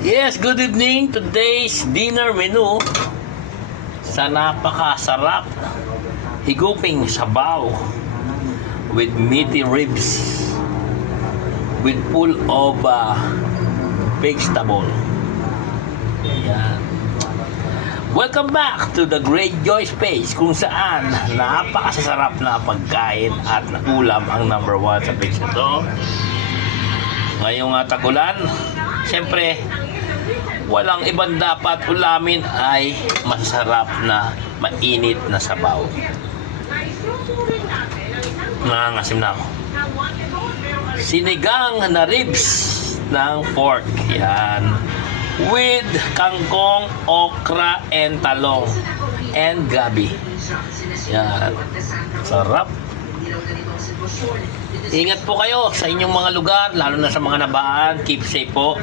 Yes, good evening. Today's dinner menu sa napakasarap higuping sabaw with meaty ribs with full of vegetable. Yan. Welcome back to the Great Joy Space kung saan napakasarap na pagkain at ulam ang number 1 sa page na to. Ngayong tagulan, siyempre, walang ibang dapat ulamin ay masarap na mainit na sabaw. Nangangasim na ako. Sinigang na ribs ng pork. Yan. With kangkong, okra, and talong. And gabi. Yan. Sarap. Ingat po kayo sa inyong mga lugar, lalo na sa mga nabaan. Keep safe po.